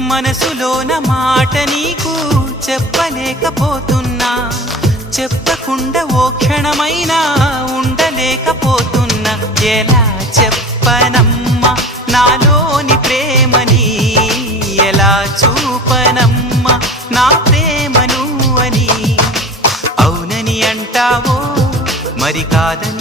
మనసులోన మాట నీకు చెప్పలేకపోతున్నా, చెప్పకుండా ఓ క్షణమైనా ఉండలేకపోతున్నా. ఎలా చెప్పనమ్మా నాలోని ప్రేమని, ఎలా చూపనమ్మా నా ప్రేమను అని. అవునని అంటావో మరి కాదని